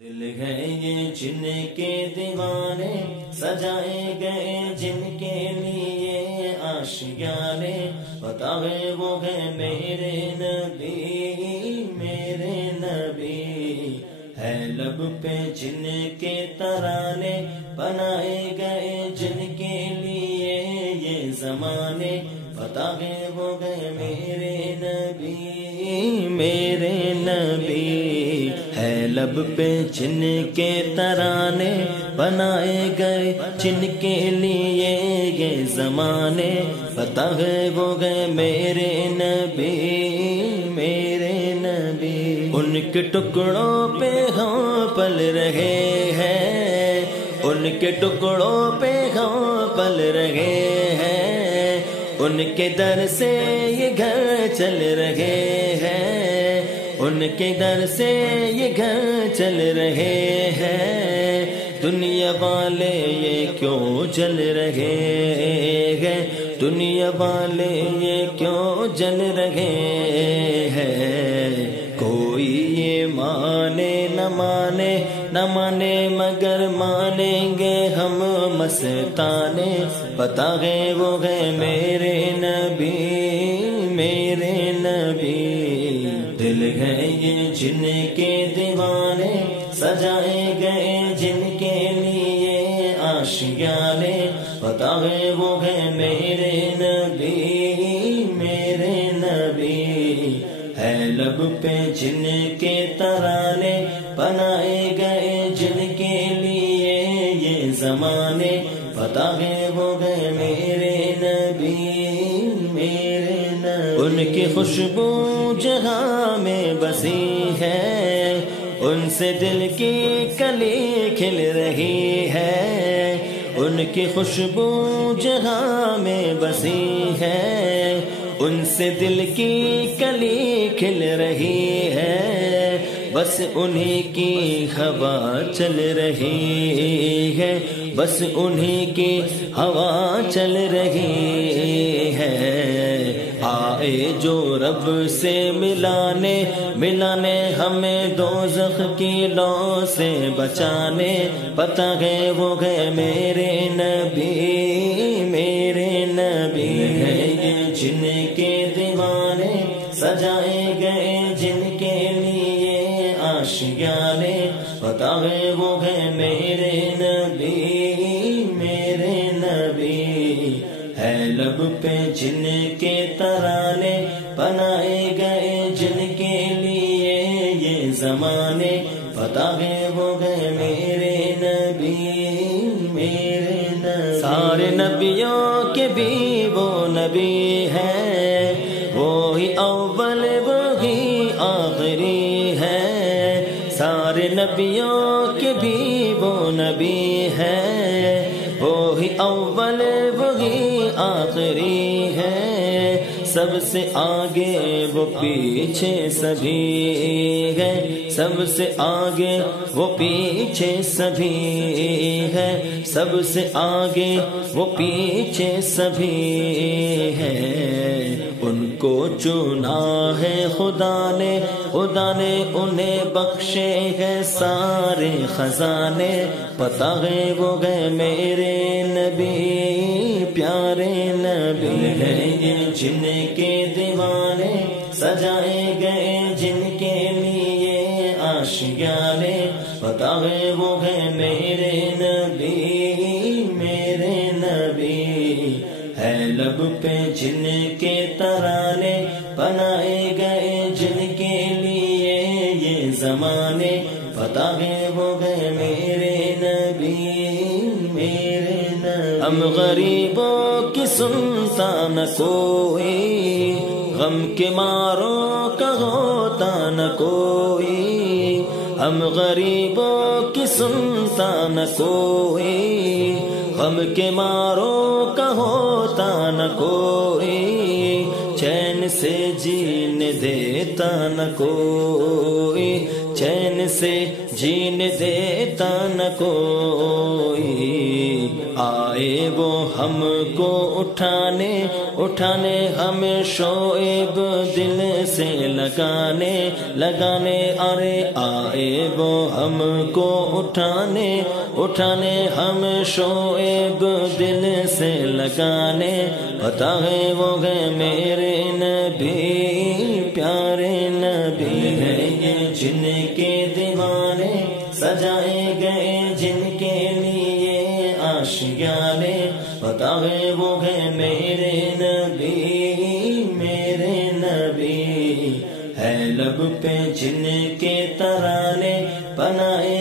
دل ہے یہ جن کے دیوانے، سجائے گئے جن کے لیے آشیانے، پتہ ہے وہ ہے میرے نبی، میرے نبی ہے لب پہ جن کے ترانے، بنائے گئے جن کے لیے یہ زمانے، پتہ ہے وہ ہے میرے نبی، میرے نبی ہے لب پہ جن کے ترانے، بنائے گئے جن کے لیے یہ زمانے، پتہ ہے وہ گئے میرے نبی، میرے نبی ان کے ٹکڑوں پہ ہم پل رہے ہیں، ان کے ٹکڑوں پہ ہم پل رہے ہیں، ان کے در سے یہ گھر چل رہے ہیں، ان کے در سے یہ گھر چل رہے ہیں، دنیا والے یہ کیوں جل رہے ہیں، دنیا والے یہ کیوں جل رہے ہیں، کوئی یہ مانے نہ مانے، نہ مانے مگر مانیں گے ہم مستانے، پتہ ہے وہ ہے میرے نبی، میرے نبی دل ہے یہ جن کے دیوانے، سجائے گئے جن کے لیے آشیانے، پتہ ہے وہ ہے میرے نبی، میرے نبی ہے لب پہ جن کے ترانے، بنائے گئے جن کے لیے یہ زمانے، پتہ ہے وہ ہے میرے نبی، میرے نبی ان کی خوشبو جہاں میں بسی ہے، ان سے دل کی کلی کھل رہی ہے، ان کی خوشبو جہاں میں بسی ہے، ان سے دل کی کلی کھل رہی ہے، بس انہی کی ہوا چل رہی ہے، بس انہی کی ہوا چل رہی ہے، آئے جو رب سے ملانے، ملانے ہمیں دوزخ کی لو سے بچانے، پتہ ہے وہ ہے میرے نبی، میرے نبی ہے یہ جن کے دیوانے، سجائے گئے جن کے لیے آشیانے، پتہ ہے وہ ہے میرے نبی، میرے نبی ہے لب پہ جن کے ترانے، بنائے گئے جن کے لیے یہ زمانے، پتہ ہے وہ ہے میرے نبی، میرے نبی سارے نبیوں کے بھی وہ نبی ہے، وہی اول وہی آخری ہے، سارے نبیوں کے بھی وہ نبی ہے، وہی اول وہی آخری ہے، سب سے آگے وہ پیچھے سبھی ہے، سب سے آگے وہ پیچھے سبھی ہے، سب سے آگے وہ پیچھے سبھی ہے، ان کو چنا ہے خدا نے، خدا نے انہیں بخشے ہیں سارے خزانے، پتہ ہے وہ گئے میرے نبی، پیارے نبی ہے یہ جن کے دیوانے، سجائے گئے جن کے لیے آشیانے، پتہ ہے وہ ہے میرے نبی، میرے نبی ہے لب پہ جن کے ترانے، بنائے گئے جن کے لیے یہ زمانے، پتہ ہے وہ ہے میرے نبی، میرے نبی ہم غریبوں کی سنتا نہ کوئی، غم کے ماروں کا ہوتا نہ کوئی، ہم غریبوں کی سنتا نہ کوئی، غم کے ماروں کا ہوتا نہ کوئی، چین سے جینے دیتا نہ کوئی، چین سے جینے دیتا نہ کوئی، آئے وہ ہم کو اٹھانے اٹھانے ہمیں شعیب دل سے لگانے ارے آئے وہ ہم کو اٹھانے اٹھانے ہم شعیب دل سے لگانے، پتہ ہے وہ ہے میرے نبی پیارے نبی ہیں یہ جن کے دیوانے، سجائے گئے جن کے لیے آشیانے، پتہ ہے وہ ہے میرے نبی میرے نبی، ہے لب پہ جن کے ترانے، بنائے